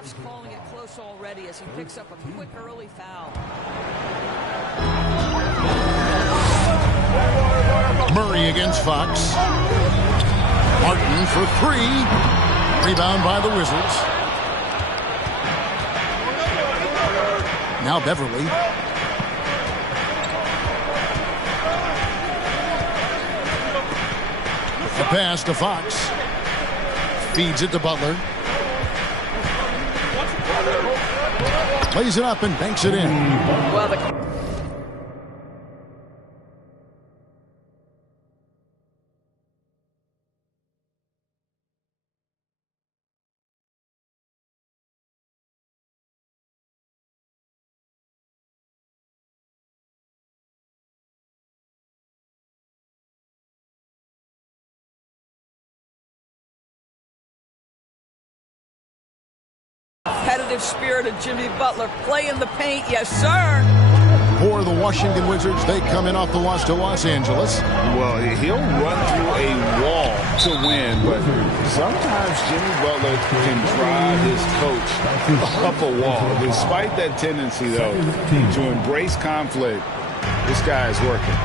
ref's calling it close already as he picks up a quick early foul. Murray against Fox. Martin for three. Rebound by the Wizards. Now Beverly. The pass to Fox. Feeds it to Butler. Plays it up and banks it in. Well, competitive spirit of Jimmy Butler. Play in the paint, yes, sir. For the Washington Wizards, they come in off the loss to Los Angeles. Well, he'll run through a wall to win, but sometimes Jimmy Butler can drive his coach up a wall. Despite that tendency, though, to embrace conflict, this guy is working.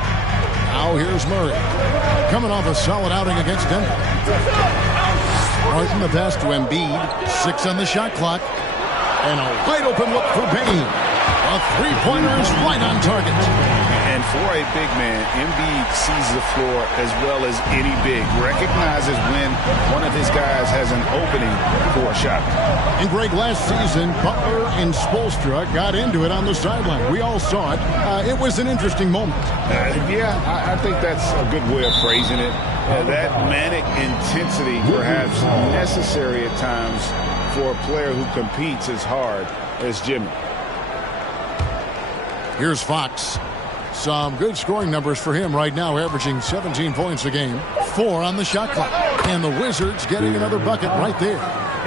Now here's Murray. Coming off a solid outing against Denver. Martin the pass to Embiid. 6 on the shot clock. And a wide open look for Payne. A three-pointer is right on target. And for a big man, Embiid sees the floor as well as any big. Recognizes when one of his guys has an opening for a shot. And Greg, last season, Butler and Spoelstra got into it on the sideline. We all saw it. It was an interesting moment. Yeah, I think that's a good way of phrasing it. That manic intensity perhaps necessary at times for a player who competes as hard as Jimmy. Here's Fox. Some good scoring numbers for him right now, averaging 17 points a game. 4 on the shot clock. And the Wizards getting another bucket right there.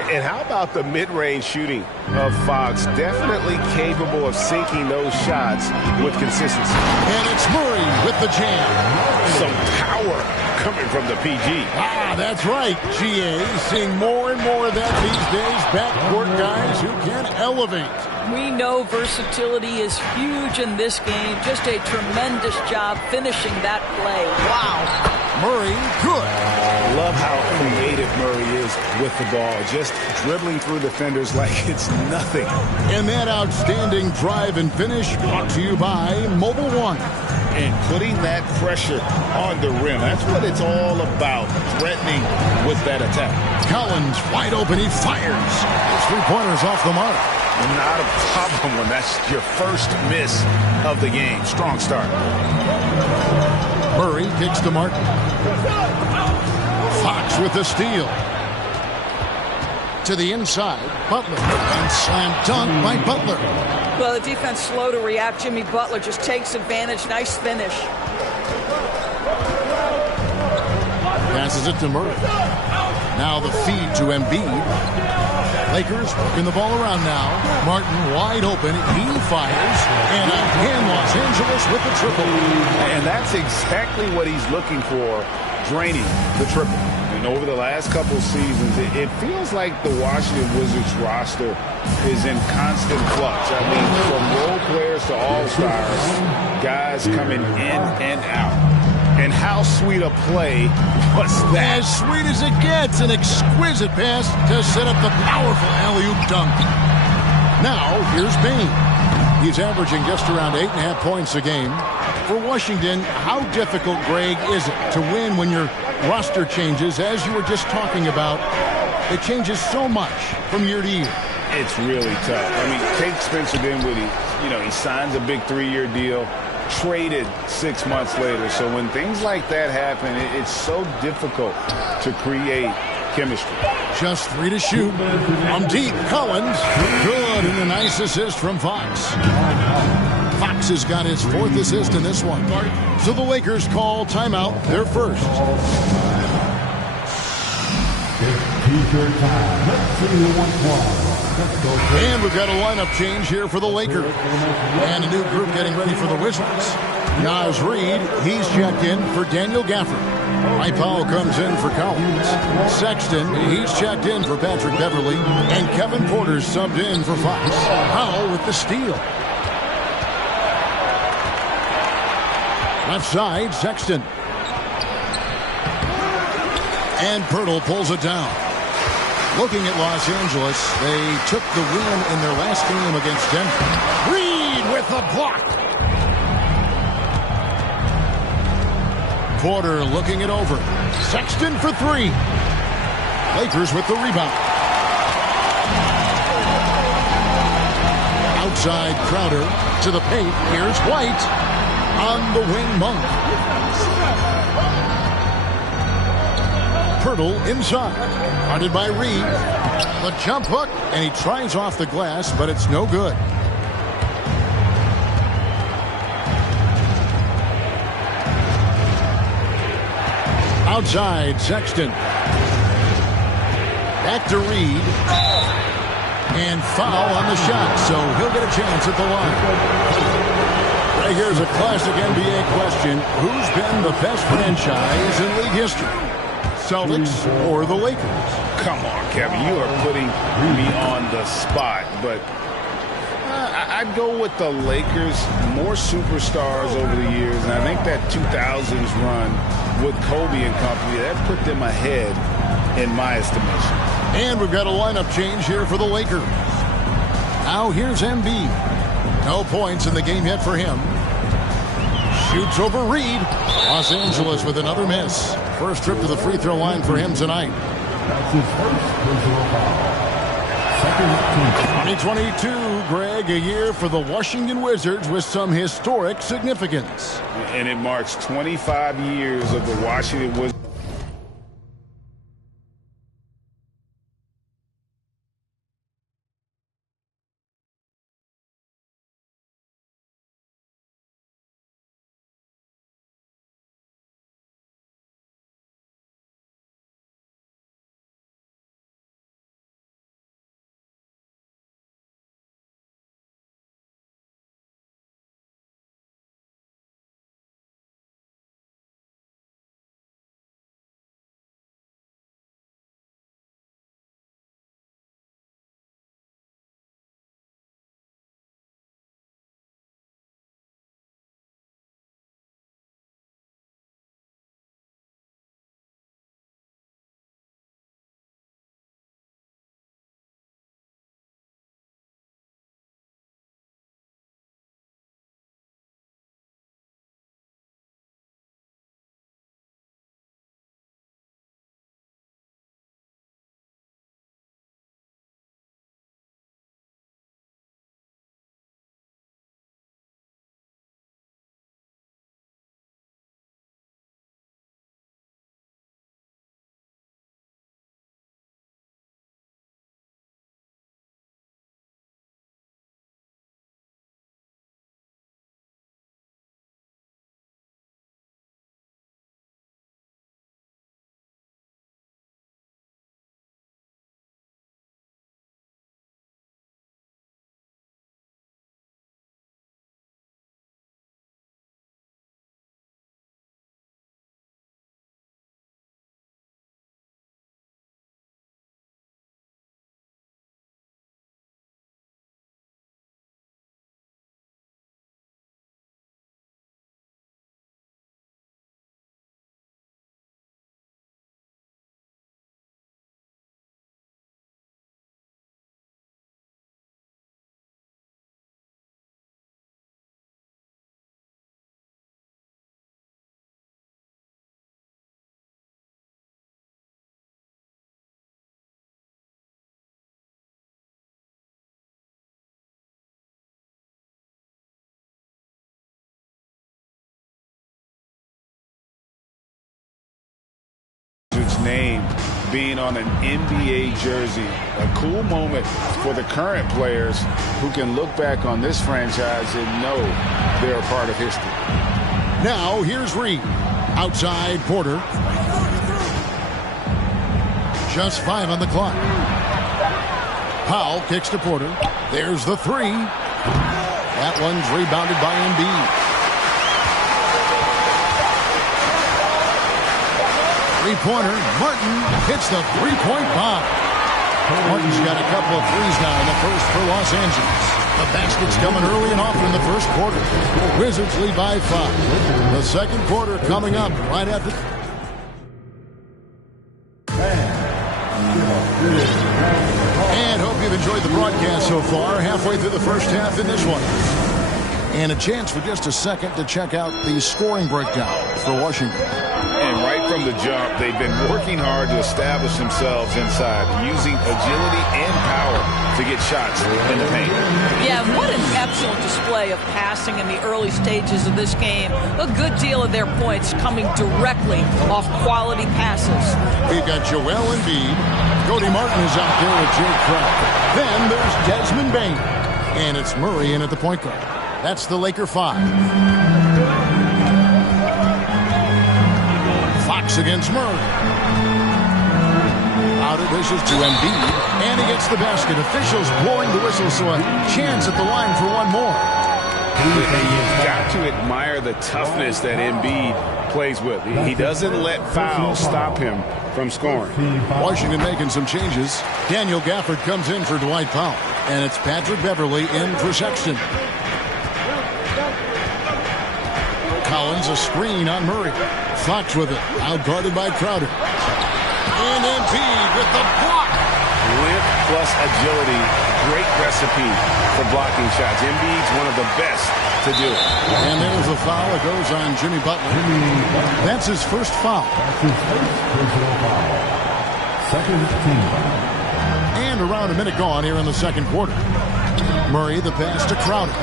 And how about the mid-range shooting of Fox? Definitely capable of sinking those shots with consistency. And it's Murray with the jam. Some power coming from the PG. That's right, GA. Seeing more and more of that these days. Backcourt guys who can elevate. We know versatility is huge in this game. Just a tremendous job finishing that play. Wow. Murray, good. Love how creative Murray is with the ball. Just dribbling through defenders like it's nothing. And that outstanding drive and finish brought to you by Mobile One. And putting that pressure on the rim. That's what it's all about, threatening with that attack. Collins wide open, he fires. His three-pointers off the mark. Not a problem when that's your first miss of the game. Strong start. Murray kicks to Martin. Fox with the steal. To the inside, Butler. And slam dunk by Butler. Well, the defense slow to react. Jimmy Butler just takes advantage. Nice finish. Passes it to Murray. Now the feed to Embiid. Lakers working the ball around now. Martin wide open. He fires. And again, Los Angeles with the triple. And that's exactly what he's looking for, draining the triple. And over the last couple seasons, it feels like the Washington Wizards roster is in constant flux. I mean, from role players to all-stars, guys coming in and out. And how sweet a play was that? As sweet as it gets. An exquisite pass to set up the powerful alley-oop dunk. Now, here's Payne. He's averaging just around 8.5 points a game. For Washington, how difficult, Greg, is it to win when your roster changes? As you were just talking about, it changes so much from year to year. It's really tough. I mean, take Spencer Dinwiddie. He signs a big 3-year deal. Traded 6 months later. So when things like that happen, it's so difficult to create chemistry. Just 3 to shoot. From deep, Collins. Good, and a nice assist from Fox. Fox has got his 4th assist in this one. So the Lakers call timeout, their first. It's T-shirt time. Let's see who wants one. And we've got a lineup change here for the Lakers. And a new group getting ready for the Wizards. Naz Reid, he's checked in for Daniel Gafford. Mike Powell comes in for Collins. Sexton, he's checked in for Patrick Beverly. And Kevin Porter's subbed in for Fox. Powell with the steal. Left side, Sexton. And Pirtle pulls it down. Looking at Los Angeles, they took the win in their last game against Denver. Reid with the block. Porter looking it over. Sexton for three. Lakers with the rebound. Outside Crowder to the paint. Here's White on the wing. Monk. Pirtle inside. Guarded by Reid. The jump hook, and he tries off the glass, but it's no good. Outside, Sexton. Back to Reid. And foul on the shot, so he'll get a chance at the line. Right here's a classic NBA question. Who's been the best franchise in league history? Celtics or the Lakers? Come on, Kevin. You are putting me on the spot, but I'd go with the Lakers. More superstars over the years, and I think that 2000s run with Kobe and company, that put them ahead in my estimation. And we've got a lineup change here for the Lakers. Now here's Embiid. No points in the game yet for him. Shoots over Reid. Los Angeles with another miss. First trip to the free throw line for him tonight. That's his first free throw foul. Second team. 2022, Greg, a year for the Washington Wizards with some historic significance. And it marks 25 years of the Washington Wizards. Name being on an NBA jersey. A cool moment for the current players who can look back on this franchise and know they're a part of history. Now here's Reid. Outside Porter. Just 5 on the clock. Powell kicks to Porter. There's the three. That one's rebounded by Embiid. Three-pointer. Martin hits the three-point bomb. Martin's got a couple of threes now in the first for Los Angeles. The basket's coming early and often in the first quarter. Wizards lead by 5. The second quarter coming up right after. And hope you've enjoyed the broadcast so far. Halfway through the first half in this one. And a chance for just a second to check out the scoring breakdown for Washington. And right from the jump, they've been working hard to establish themselves inside, using agility and power to get shots in the paint. Yeah, what an excellent display of passing in the early stages of this game. A good deal of their points coming directly off quality passes. We've got Joel Embiid. Cody Martin is out there with Jay Crowder. Then there's Desmond Bain. And it's Murray in at the point guard. That's the Laker 5. Fox against Murray. Out of dishes to Embiid. And he gets the basket. Officials blowing the whistle, so a chance at the line for one more. You've got to admire the toughness that Embiid plays with. He doesn't let fouls stop him from scoring. Washington making some changes. Daniel Gafford comes in for Dwight Powell. And it's Patrick Beverley in for Sexton. Collins a screen on Murray. Fox with it. Out guarded by Crowder. And Embiid with the block. Length plus agility. Great recipe for blocking shots. Embiid's one of the best to do it. And there's the foul. It goes on Jimmy Butler. That's his first foul. Second team. And around a minute gone here in the second quarter. Murray the pass to Crowder.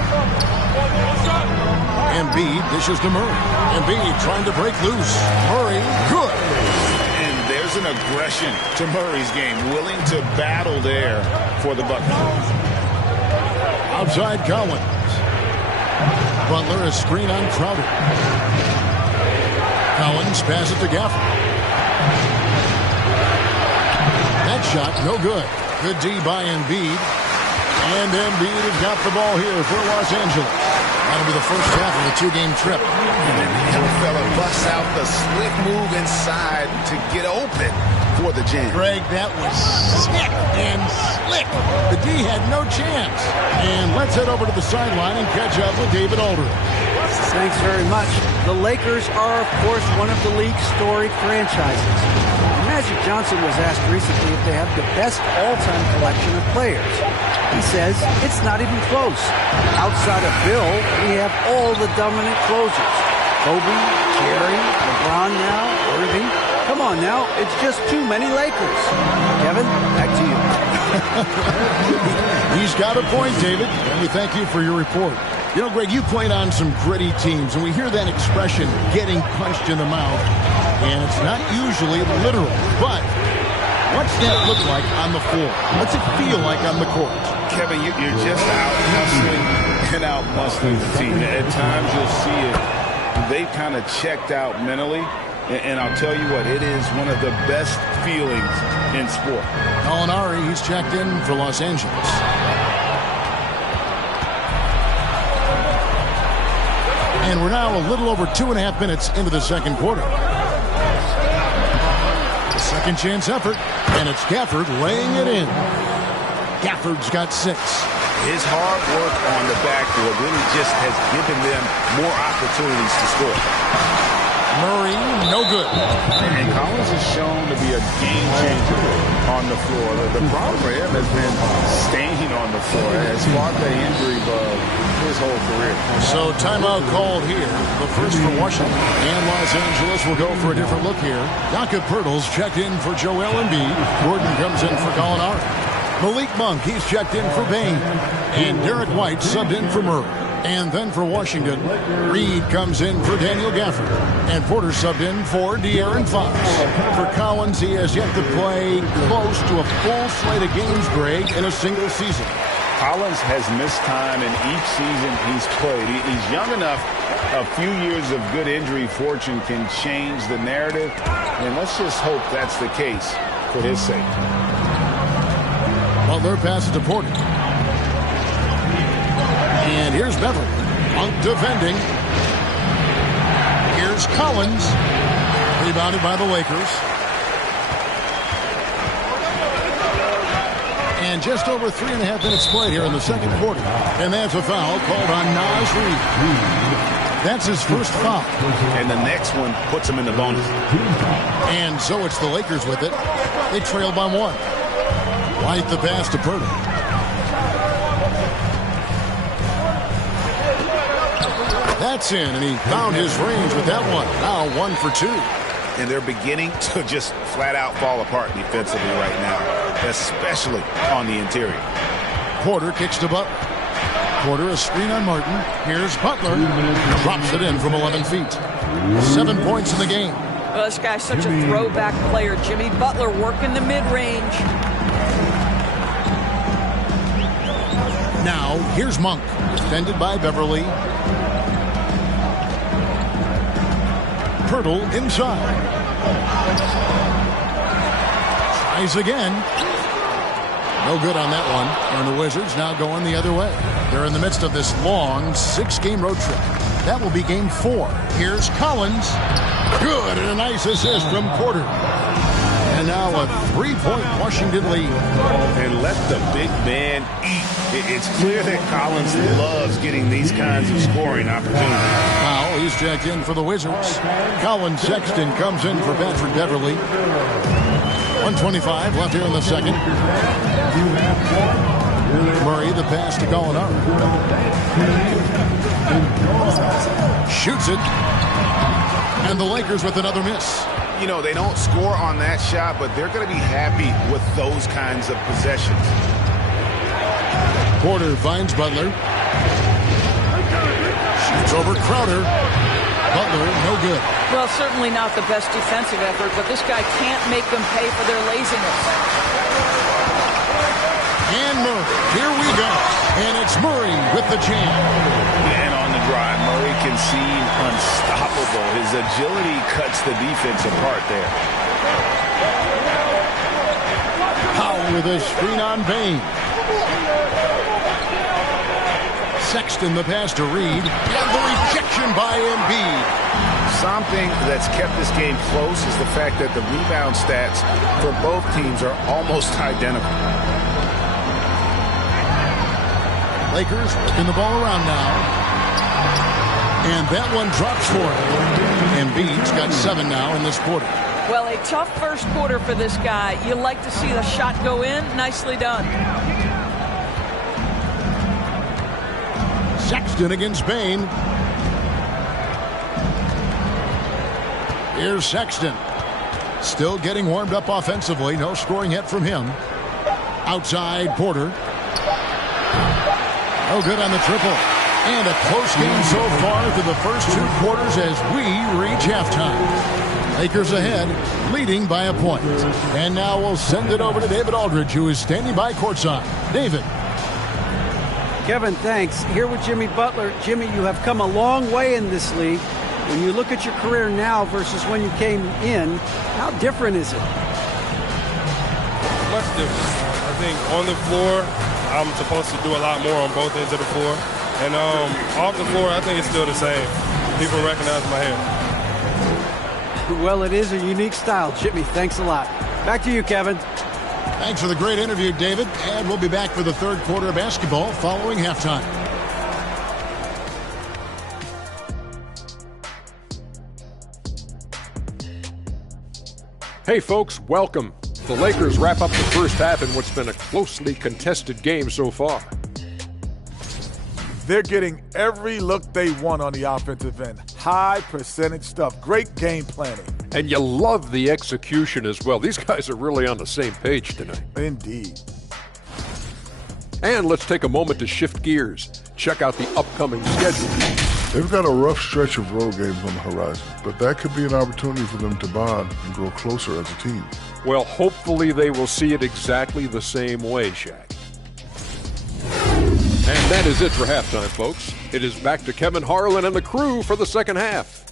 Embiid dishes to Murray. Embiid trying to break loose. Murray, good. And there's an aggression to Murray's game, willing to battle there for the bucket. Outside Collins. Butler a screen on Crowder. Collins pass it to Gafford. That shot no good. Good D by Embiid. And Embiid has got the ball here for Los Angeles. That'll be the first half of a two-game trip. And then the young fella busts out the slick move inside to get open for the jam. Greg, that was sick and slick. The D had no chance. And let's head over to the sideline and catch up with David Aldridge. Thanks very much. The Lakers are, of course, one of the league's storied franchises. Magic Johnson was asked recently if they have the best all-time collection of players. He says it's not even close. Outside of Bill, we have all the dominant closers. Kobe, Jerry, LeBron now, Irving. Come on now, it's just too many Lakers. Kevin, back to you. He's got a point, David, and we thank you for your report. You know, Greg, you played on some gritty teams, and we hear that expression, getting punched in the mouth, and it's not usually literal, but what's that look like on the floor? What's it feel like on the court? Kevin, you're just out hustling and out muscling the team. At times you'll see it. They've kind of checked out mentally, and I'll tell you what, it is one of the best feelings in sport. Gallinari, he's checked in for Los Angeles. And we're now a little over 2.5 minutes into the second quarter. The second chance effort, and it's Gafford laying it in. Gafford's got 6. His hard work on the backboard really just has given them more opportunities to score. Murray, no good. And Collins is shown to be a game changer on the floor. The problem for him has been staying on the floor. Has fought the injury bug his whole career. So timeout called here. The first for Washington. And Los Angeles will go for a different look here. Jakob Poeltl's checked in for Joel Embiid. Gordon comes in for Gallinari. Malik Monk, he's checked in for Bain. And Derek White subbed in for Murray. And then for Washington, Reed comes in for Daniel Gafford. And Porter subbed in for De'Aaron Fox. For Collins, he has yet to play close to a full slate of games, Greg, in a single season. Collins has missed time in each season he's played. He's young enough. A few years of good injury fortune can change the narrative. And let's just hope that's the case for his sake. Butler passes to Porter. And here's Beverly. Monk defending. Here's Collins. Rebounded by the Lakers. And just over 3.5 minutes played here in the second quarter. And that's a foul called on Naz Reid. That's his first foul. And the next one puts him in the bonus. And so it's the Lakers with it. They trail by 1. White the pass to Purdy. That's in, and he found his range with that one. Now 1 for 2. And they're beginning to just flat out fall apart defensively right now, especially on the interior. Porter kicks to Butler. Porter, a screen on Martin. Here's Butler. Drops it in from 11 feet. 7 points in the game. Well, this guy's such a throwback player. Jimmy Butler working the mid-range. Now, here's Monk. Defended by Beverly. Pirtle inside. Tries again. No good on that one. And the Wizards now going the other way. They're in the midst of this long 6-game road trip. That will be game 4. Here's Collins. Good, and a nice assist from Porter. And now a 3-point Washington lead. And let the big man eat. It's clear that Collins loves getting these kinds of scoring opportunities. Now he's checked in for the Wizards. Colin Sexton comes in for Patrick Beverly. 1:25 left here in the second. Murray, the pass to Gallinari. Shoots it. And the Lakers with another miss. You know, they don't score on that shot, but they're going to be happy with those kinds of possessions. Porter finds Butler. Shoots over Crowder. Butler, no good. Well, certainly not the best defensive effort, but this guy can't make them pay for their laziness. And Murray, here we go. And it's Murray with the jam. And on the drive, Murray can seem unstoppable. His agility cuts the defense apart there. Powell with a screen on Bain. Sexton the pass to Reed. And the rejection by Embiid. Something that's kept this game close is the fact that the rebound stats for both teams are almost identical. Lakers working the ball around now. And that one drops for him. Embiid's got 7 now in this quarter. Well, a tough first quarter for this guy. You like to see the shot go in. Nicely done. Sexton against Bain. Here's Sexton. Still getting warmed up offensively. No scoring yet from him. Outside Porter. No good on the triple. And a close game so far through the first 2 quarters as we reach halftime. Lakers ahead, leading by a point. And now we'll send it over to David Aldridge, who is standing by courtside. David. Kevin, thanks. Here with Jimmy Butler. Jimmy, you have come a long way in this league. When you look at your career now versus when you came in, how different is it? Much different. I think on the floor, I'm supposed to do a lot more on both ends of the floor. And off the floor, I think it's still the same. People recognize my hair. Well, it is a unique style, Jimmy. Thanks a lot. Back to you, Kevin. Thanks for the great interview, David. And we'll be back for the third quarter of basketball following halftime. Hey, folks, welcome. The Lakers wrap up the first half in what's been a closely contested game so far. They're getting every look they want on the offensive end. High percentage stuff. Great game planning. And you love the execution as well. These guys are really on the same page tonight. Indeed. And let's take a moment to shift gears. Check out the upcoming schedule. They've got a rough stretch of road games on the horizon, but that could be an opportunity for them to bond and grow closer as a team. Well, hopefully they will see it exactly the same way, Shaq. And that is it for halftime, folks. It is back to Kevin Harlan and the crew for the second half.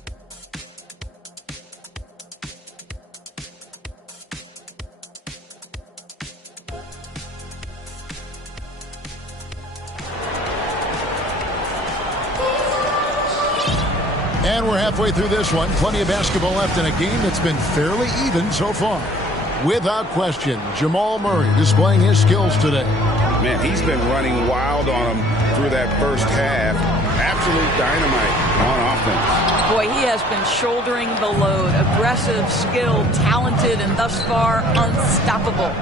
And we're halfway through this one. Plenty of basketball left in a game that's been fairly even so far. Without question, Jamal Murray displaying his skills today. Man, he's been running wild on him through that first half. Absolute dynamite on offense. Boy, he has been shouldering the load. Aggressive, skilled, talented, and thus far unstoppable.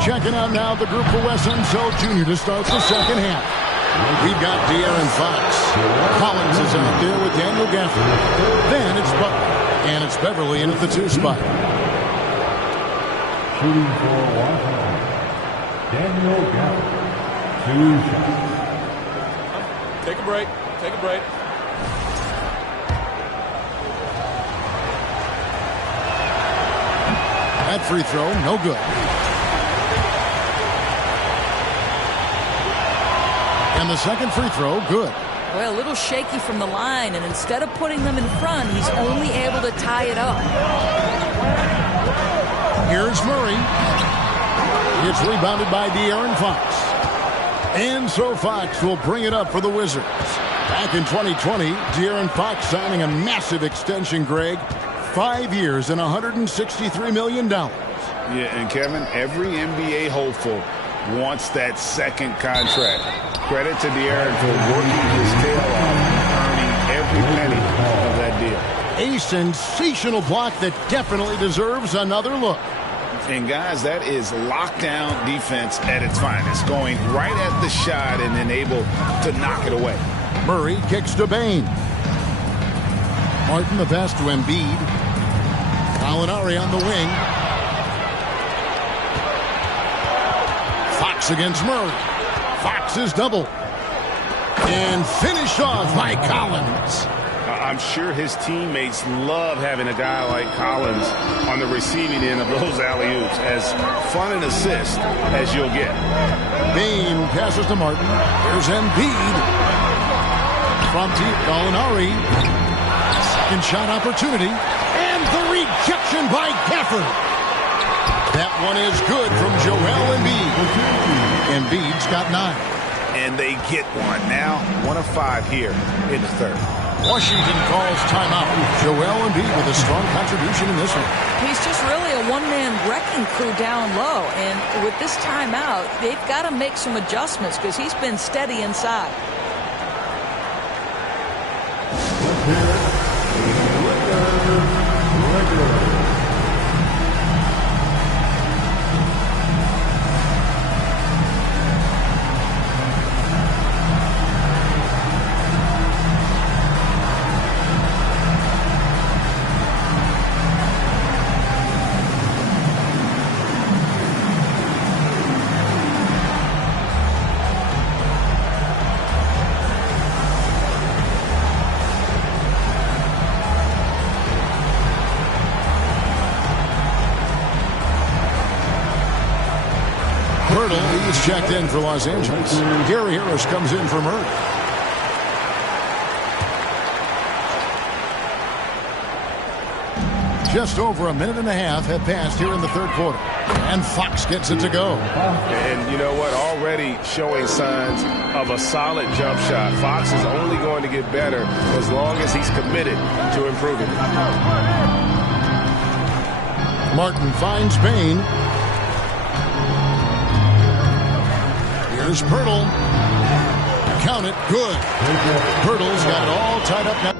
Checking out now the group for Wes Unseld Jr. to start the second half. We've got De'Aaron Fox. Collins is out there with Daniel Gafford. Then it's Butler. And it's Beverly in at the 2 spot. Shooting for Washington, Daniel Gafford, 2 shots. Take a break. Take a break. That free throw, no good. And the second free throw, good. Well, a little shaky from the line, and instead of putting them in front, he's only able to tie it up. Here's Murray. It's rebounded by De'Aaron Fox. And so Fox will bring it up for the Wizards. Back in 2020, De'Aaron Fox signing a massive extension, Greg. 5 years and $163 million. Yeah, and Kevin, every NBA hopeful wants that second contract. Credit to De'Aaron for working his tail off, earning every penny of that deal. A sensational block that definitely deserves another look. And guys, that is lockdown defense at its finest, going right at the shot and then able to knock it away. Murray kicks to Bain. Martin the pass to Embiid. Gallinari on the wing. Fox against Murray. Fox is double. And finished off by Collins. I'm sure his teammates love having a guy like Collins on the receiving end of those alley-oops. As fun an assist as you'll get. Bain passes to Martin. There's Embiid. From deep, Gallinari. Second shot opportunity. And the rejection by Gafford. That one is good from Joel Embiid. Embiid's got 9. And they get one. Now 1 of 5 here in the third. Washington calls timeout. Joel Embiid with a strong contribution in this one. He's just really a one-man wrecking crew down low. And with this timeout, they've got to make some adjustments because he's been steady inside. He's checked in for Los Angeles. Gary Harris comes in for Murray. Just over a minute and a half have passed here in the third quarter. And Fox gets it to go. And you know what? Already showing signs of a solid jump shot. Fox is only going to get better as long as he's committed to improving. Martin finds Bain. Here's Pirtle. Count it. Good. Pirtle's got it all tied up now.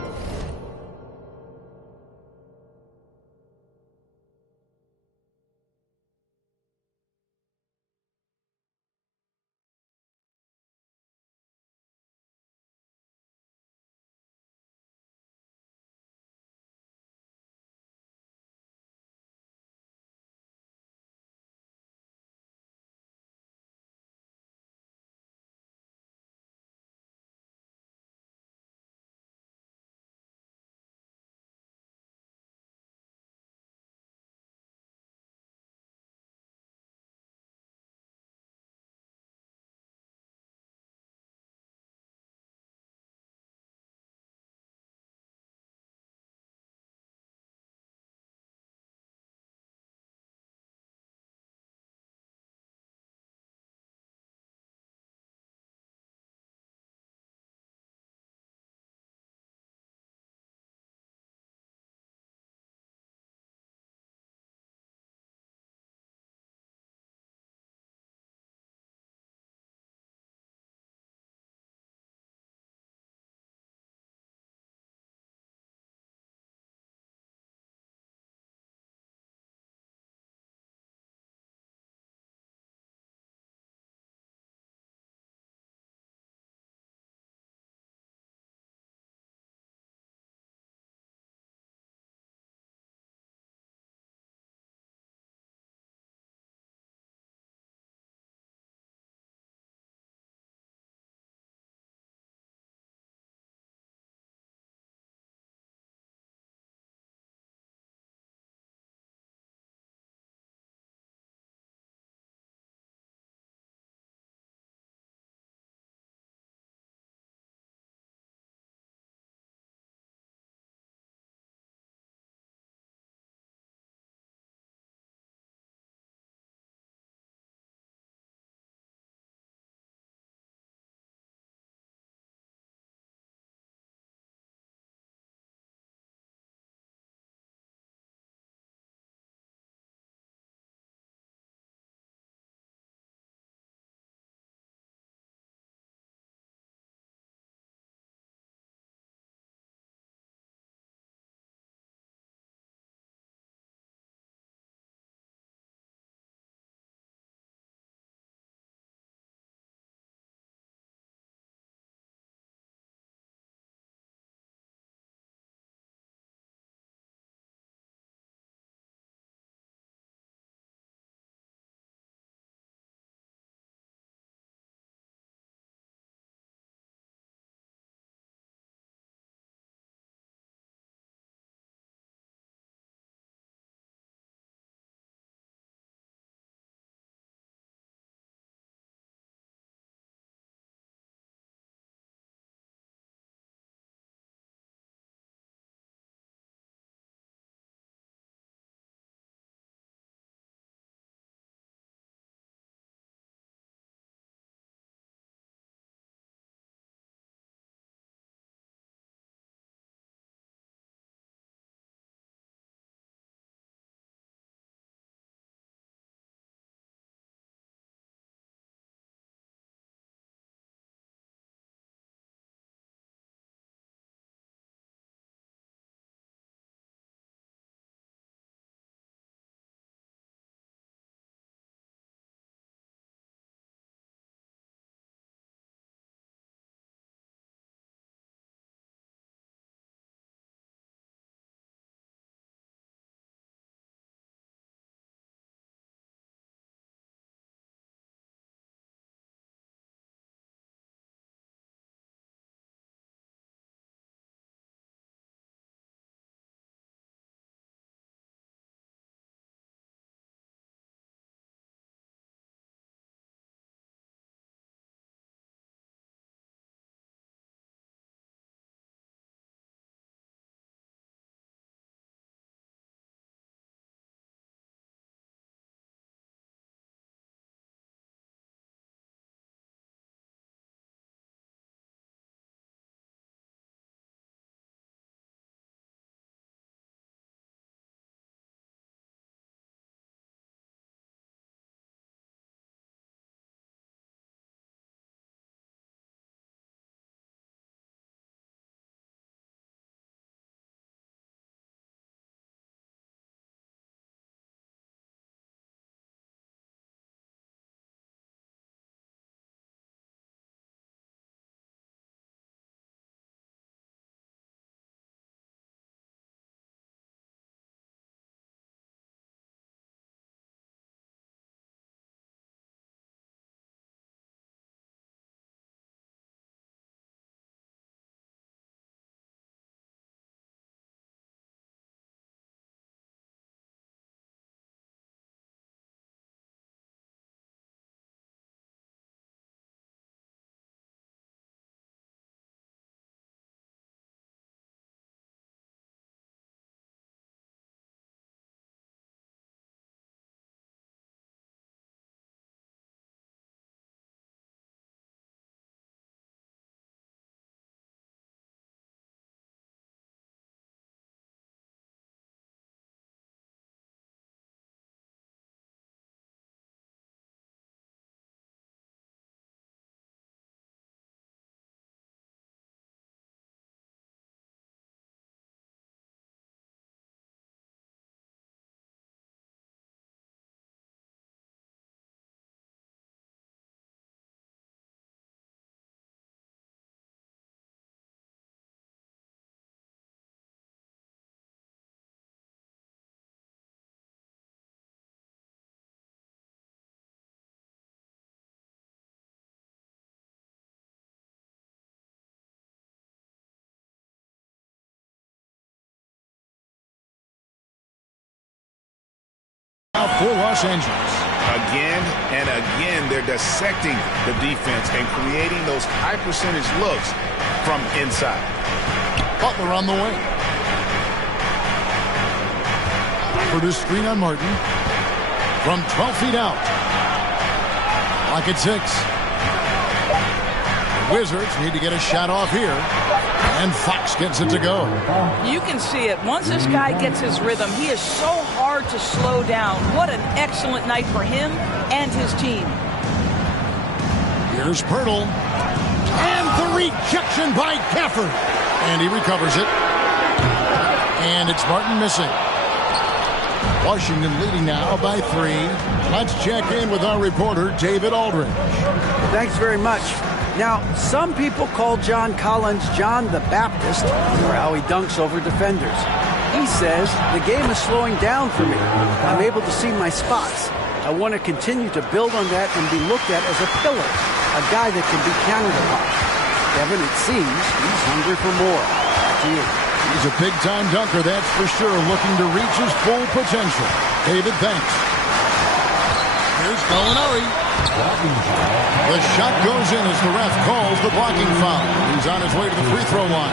for Los Angeles. Again and again, they're dissecting the defense and creating those high-percentage looks from inside. Butler on the wing. For the screen on Martin. From 12 feet out. Clock at 6. The Wizards need to get a shot off here. And Fox gets it to go. You can see it. Once this guy gets his rhythm, he is so hard to slow down. What an excellent night for him and his team. Here's Pirtle. And the rejection by Gafford. And he recovers it. And it's Martin missing. Washington leading now by 3. Let's check in with our reporter, David Aldridge. Thanks very much. Now, some people call John Collins John the Baptist for how he dunks over defenders. He says, the game is slowing down for me. I'm able to see my spots. I want to continue to build on that and be looked at as a pillar, a guy that can be counted upon. Kevin, it seems he's hungry for more. Back to you. He's a big-time dunker, that's for sure, looking to reach his full potential. David, thanks. Here's Gallinari. The shot goes in as the ref calls the blocking foul. He's on his way to the free throw line.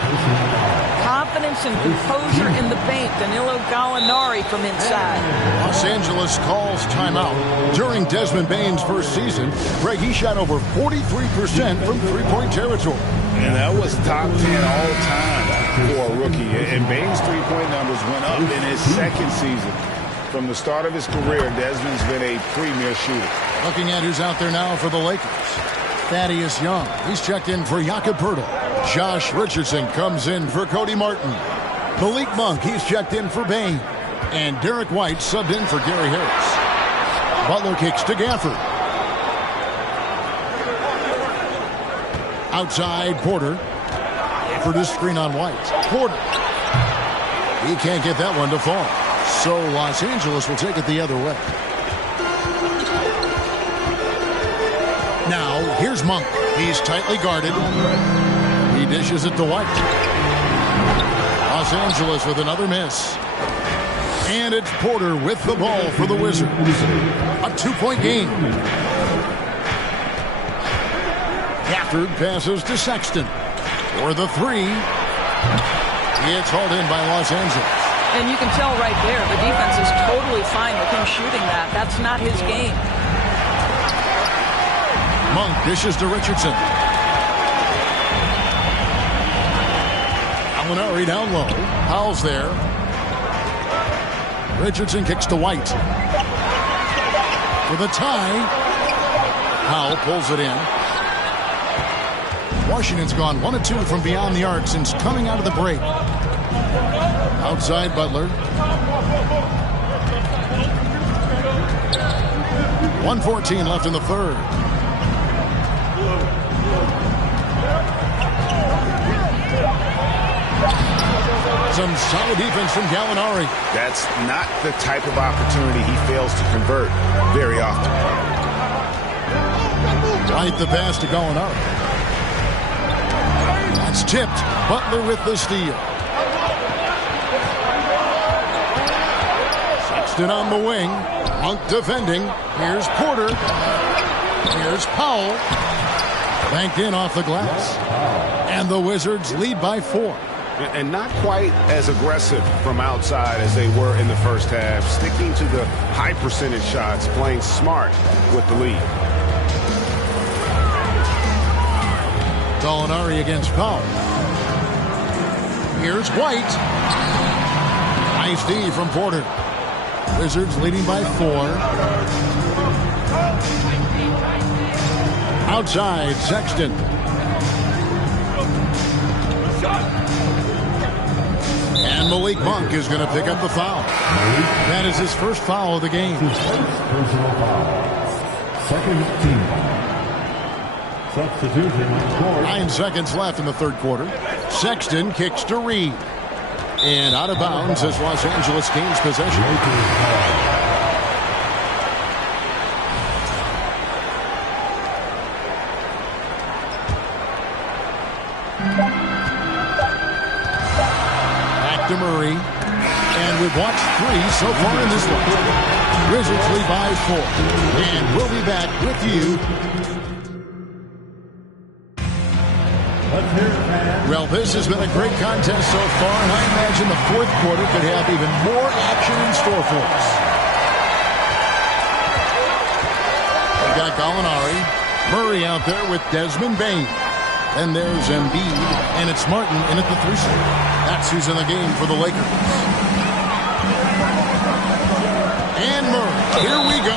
Confidence and composure in the paint. Danilo Gallinari from inside. Los Angeles calls timeout. During Desmond Bane's first season, Greg, he shot over 43% from three-point territory. And that was top 10 all time for a rookie. And Bane's three-point numbers went up in his second season. From the start of his career, Desmond's been a premier shooter. Looking at who's out there now for the Lakers. Thaddeus Young. He's checked in for Jakob Poeltl. Josh Richardson comes in for Cody Martin. Malik Monk, he's checked in for Bane. And Derek White subbed in for Gary Harris. Butler kicks to Gafford. Outside, Porter. For this screen on White. Porter. He can't get that one to fall. So Los Angeles will take it the other way. Now, here's Monk. He's tightly guarded. He dishes it to White. Los Angeles with another miss. And it's Porter with the ball for the Wizards. A 2-point game. Gafford passes to Sexton. For the 3. It's hauled in by Los Angeles. And you can tell right there, the defense is totally fine with him shooting that. That's not his game. Monk dishes to Richardson. Gallinari down low. Powell's there. Richardson kicks to White. For the tie. Powell pulls it in. Washington's gone 1 of 2 from beyond the arc since coming out of the break. Outside Butler. 1:14 left in the third. Some solid defense from Gallinari. That's not the type of opportunity he fails to convert very often. Right the pass to Gallinari. That's tipped. Butler with the steal. Sexton on the wing. Monk defending. Here's Porter. Here's Powell. Banked in off the glass. And the Wizards lead by 4. And not quite as aggressive from outside as they were in the first half. Sticking to the high percentage shots. Playing smart with the lead. Gallinari against Powell. Here's White. Nice D from Porter. Wizards leading by 4. Outside, Sexton. And Malik Monk is going to pick up the foul. That is his first foul of the game. Personal foul. Second team. Substitution on court. 9 seconds left in the third quarter. Sexton kicks to Reed. And out of bounds as Los Angeles gains possession. Back to Murray. And we've watched 3 so far in this one. Wizards lead by 4. And we'll be back with you. Well, this has been a great contest so far, and I imagine the fourth quarter could have even more action in store for us. We've got Gallinari, Murray out there with Desmond Bain. And there's Embiid, and it's Martin in at the 3 slot. That's who's in the game for the Lakers. And Murray, here we go.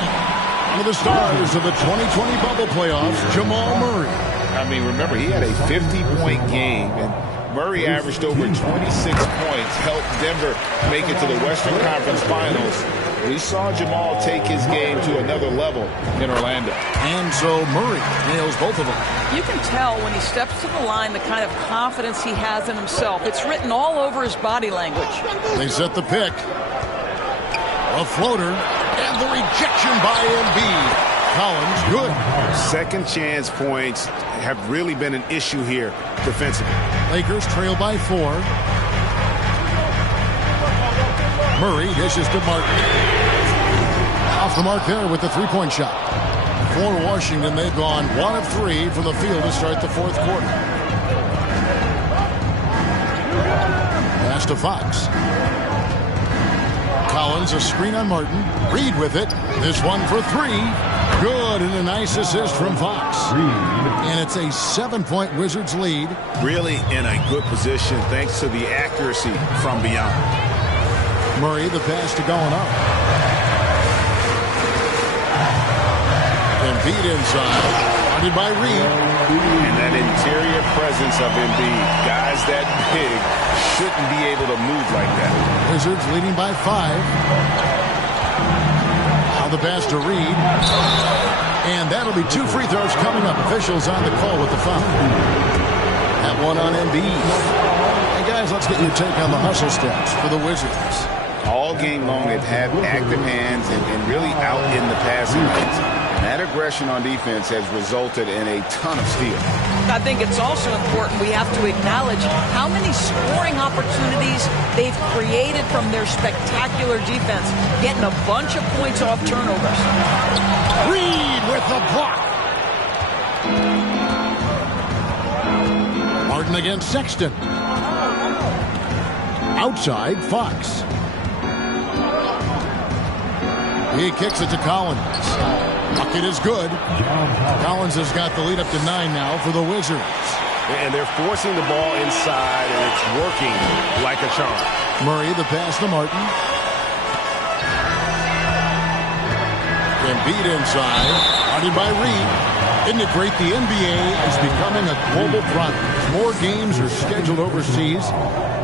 One of the stars of the 2020 bubble playoffs, Jamal Murray. I mean, remember, he had a 50-point game, and Murray averaged over 26 points, helped Denver make it to the Western Conference Finals. We saw Jamal take his game to another level in Orlando. And so Murray nails both of them. You can tell when he steps to the line the kind of confidence he has in himself. It's written all over his body language. They set the pick. A floater, and the rejection by Embiid. Collins, good. Second chance points have really been an issue here defensively. Lakers trail by 4. Murray dishes to Martin. Off the mark there with the three-point shot. For Washington, they've gone 1 of 3 from the field to start the fourth quarter. Pass to Fox. Collins, a screen on Martin. Reed with it. This one for 3. Good, and a nice assist from Fox. And it's a 7-point Wizards lead. Really in a good position thanks to the accuracy from beyond. Murray, the pass to Gallinari. Embiid inside. Guarded by Reed. And that interior presence of Embiid. Guys that big shouldn't be able to move like that. Wizards leading by 5. The pass to Reed. And that'll be 2 free throws coming up. Officials on the call with the foul. That one on Embiid. Hey, guys, let's get your take on the hustle steps for the Wizards. All game long, they've had active hands and really out in the passing lanes. That aggression on defense has resulted in a ton of steals. I think it's also important we have to acknowledge how many scoring opportunities they've created from their spectacular defense, getting a bunch of points off turnovers. Reed with the block. Martin against Sexton. Outside, Fox. He kicks it to Collins. Bucket is good. Collins has got the lead up to 9 now for the Wizards. And they're forcing the ball inside, and it's working like a charm. Murray, the pass to Martin. Embiid inside. Guarded by Reed. Isn't it great? The NBA is becoming a global product. More games are scheduled overseas.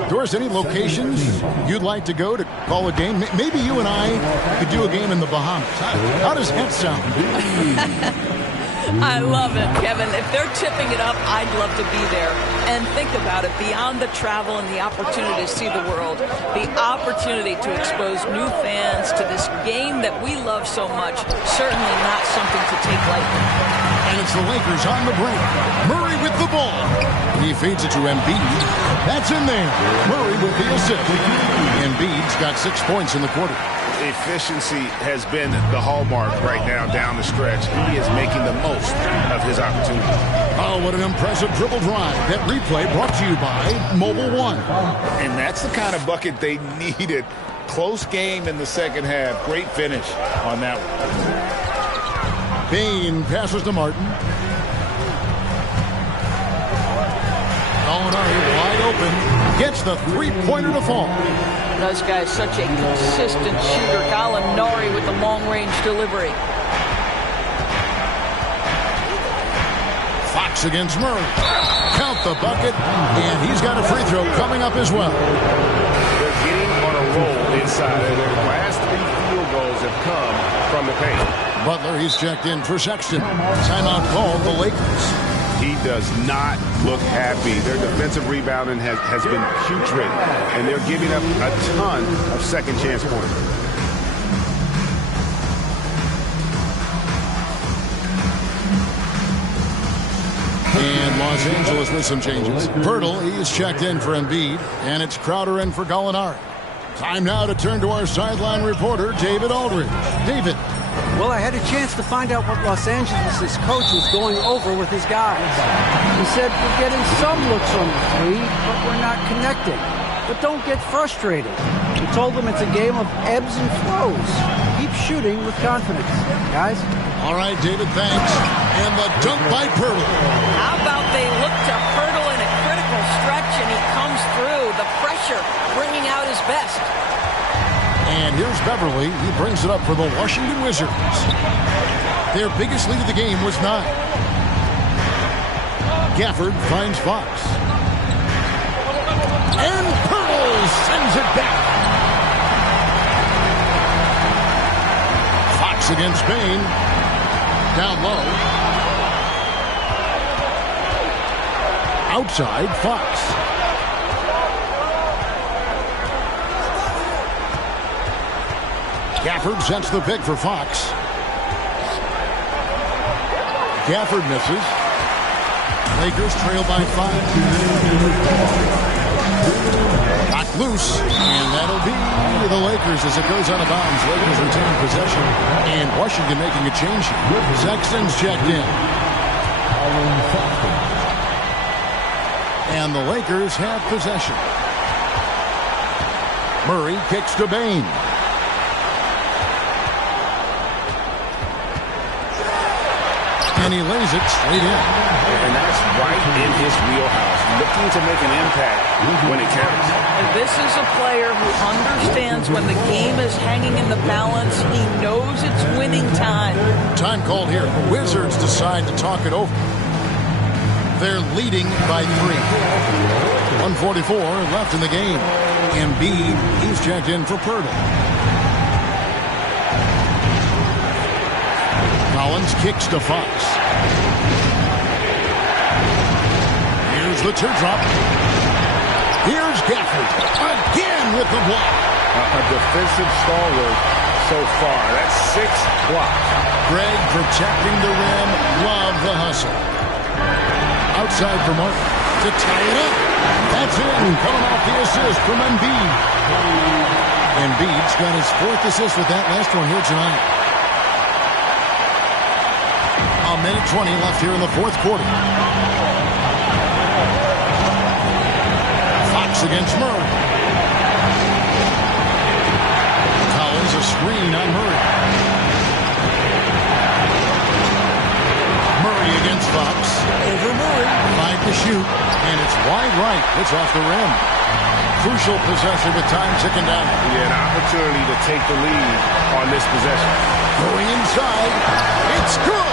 Doris, any locations you'd like to go to call a game? Maybe you and I could do a game in the Bahamas. How does that sound? I love it, Kevin. If they're tipping it up, I'd love to be there. And think about it, beyond the travel and the opportunity to see the world, the opportunity to expose new fans to this game that we love so much, certainly not something to take lightly. And it's the Lakers on the break. Murray with the ball. He feeds it to Embiid. That's in there. Murray with the assist. Embiid's got 6 points in the quarter. Efficiency has been the hallmark right now down the stretch. He is making the most of his opportunity. Oh, what an impressive dribble drive. That replay brought to you by Mobile One. And that's the kind of bucket they needed. Close game in the second half. Great finish on that one. Bain passes to Martin. Gallinari wide open. Gets the three-pointer to fall. This guy's such a consistent shooter. Gallinari with the long-range delivery. Fox against Murray. Count the bucket, and he's got a free throw coming up as well. They're getting on a roll inside. Their last 3 field goals have come from the paint. Butler, he's checked in for Sexton. Timeout called the Lakers. He does not look happy. Their defensive rebounding has been putrid, and they're giving up a ton of second chance points. And Los Angeles with some changes. Pirtle, he's checked in for Embiid, and it's Crowder in for Gallinari. Time now to turn to our sideline reporter, David Aldridge. David. Well, I had a chance to find out what Los Angeles' coach was going over with his guys. He said, we're getting some looks on the three, but we're not connecting. But don't get frustrated. He told them it's a game of ebbs and flows. Keep shooting with confidence, guys. All right, David, thanks. And the dunk by Pirtle. How about they look to Pirtle in a critical stretch, and he comes through. The pressure bringing out his best. And here's Beverly. He brings it up for the Washington Wizards. Their biggest lead of the game was 9. Gafford finds Fox. And Pirtle sends it back. Fox against Bain. Down low. Outside, Fox. Gafford sets the pick for Fox. Gafford misses. Lakers trail by 5. Knocked loose, and that'll be the Lakers as it goes out of bounds. Lakers retain possession, and Washington making a change. Sexton's checked in. And the Lakers have possession. Murray kicks to Bain. And he lays it straight in. And that's right in his wheelhouse. Looking to make an impact when it counts. And this is a player who understands when the game is hanging in the balance. He knows it's winning time. Time called here. The Wizards decide to talk it over. They're leading by 3. 1:44 left in the game. Embiid, he's checked in for Pirtle. Collins kicks to Fox. Here's the teardrop. Here's Gafford again with the block. A defensive stalwart so far. That's 6 blocks. Greg protecting the rim. Love the hustle. Outside for Martin to tie it up. That's in. Coming off the assist from Embiid. Embiid's got his 4th assist with that last one here tonight. A minute 20 left here in the 4th quarter. Fox against Murray. Collins a screen on Murray. Murray against Fox. Over Murray. 5 to shoot. And it's wide right. It's off the rim. Crucial possession with time ticking down. Yeah, an opportunity to take the lead on this possession. Going inside. It's good.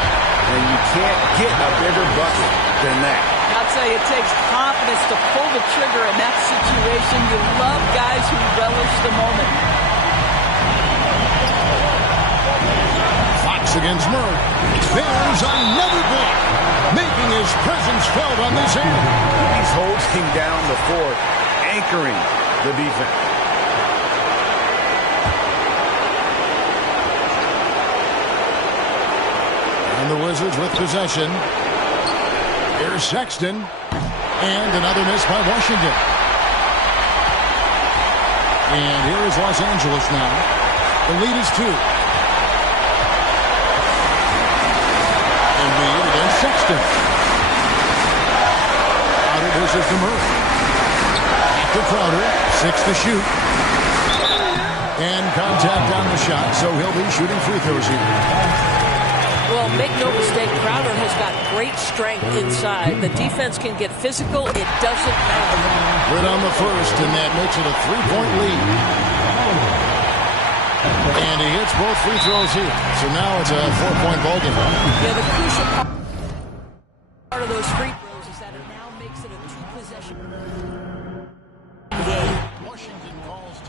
And you can't get a bigger bucket than that. I'll tell you, it takes confidence to pull the trigger in that situation. You love guys who relish the moment. Fox against Murray. There's another block, making his presence felt on this end. He's holding down the fort, anchoring the defense. And the Wizards with possession. Here's Sexton. And another miss by Washington. And here is Los Angeles now. The lead is 2. Embiid against Sexton. Crowder versus the Murray. Back to Crowder. 6 to shoot. And contact on the shot, so he'll be shooting free throws here. Well, make no mistake, Crowder has got great strength inside. The defense can get physical. It doesn't matter. Good on the first, and that makes it a 3-point lead. And he hits both free throws here. So now it's a 4-point ballgame. Yeah, the crucial part of those free throws is that it now makes it a 2-possession game. Washington calls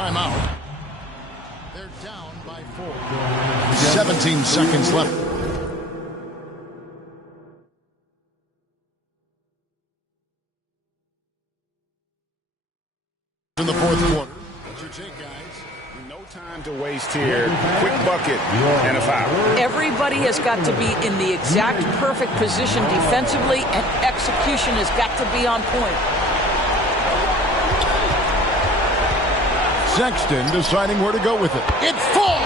timeout. They're down by 4. 17 seconds left. In the 4th quarter. What's your take, guys? No time to waste here. Quick bucket and a foul. Everybody has got to be in the exact perfect position defensively, and execution has got to be on point. Sexton deciding where to go with it. It falls!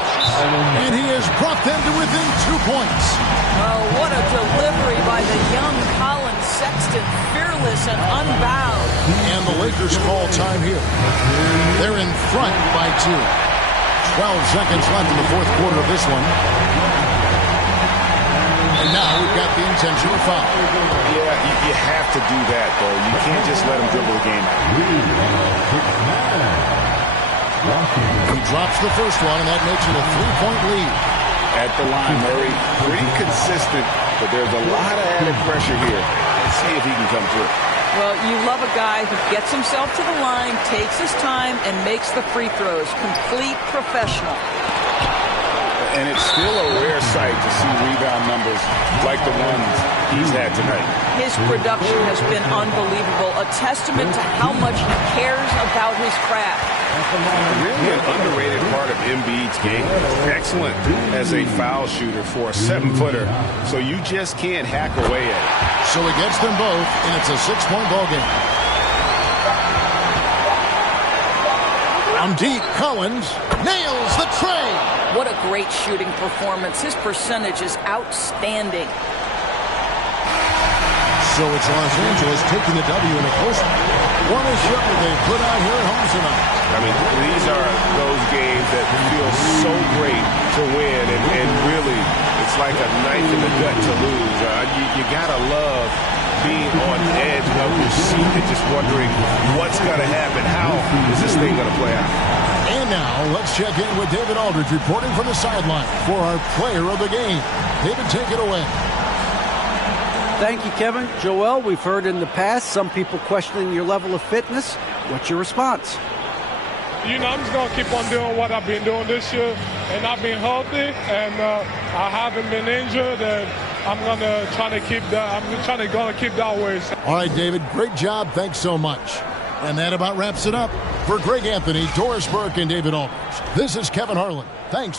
And he has brought them to within 2 points. Oh, what a delivery by the young Colin Sexton. Fearless and unbound. And the Lakers call time here. They're in front by 2. 12 seconds left in the fourth quarter of this one. And now we've got the intentional foul. Yeah, you have to do that, though. You can't just let him dribble the game out. He drops the first one, and that makes it a 3-point lead. At the line, Murray, pretty consistent, but there's a lot of added pressure here. Let's see if he can come through. Well, you love a guy who gets himself to the line, takes his time, and makes the free throws. Complete professional. And it's still a rare sight to see rebound numbers like the ones he's had tonight. His production has been unbelievable, a testament to how much he cares about his craft. Really an underrated part of Embiid's game. Excellent as a foul shooter for a 7-footer, so you just can't hack away at it. So he gets them both, and it's a 6-point ball game. On deep, Collins nails the tray. What a great shooting performance. His percentage is outstanding. So it's Los Angeles taking the W in a close one. What a show they put out here at home tonight. I mean, these are those games that feel so great to win, and really, it's like a knife in the gut to lose. You gotta love being on the edge of your seat and just wondering what's gonna happen. How is this thing gonna play out? And now, let's check in with David Aldridge reporting from the sideline for our player of the game. David, take it away. Thank you, Kevin. Joel, we've heard in the past some people questioning your level of fitness. What's your response? I'm just going to keep on doing what I've been doing this year, and I've been healthy, and I haven't been injured, and I'm going to try to keep that. I'm trying to keep that way. All right, David, great job. Thanks so much. And that about wraps it up. For Greg Anthony, Doris Burke, and David Aldridge, this is Kevin Harlan. Thanks for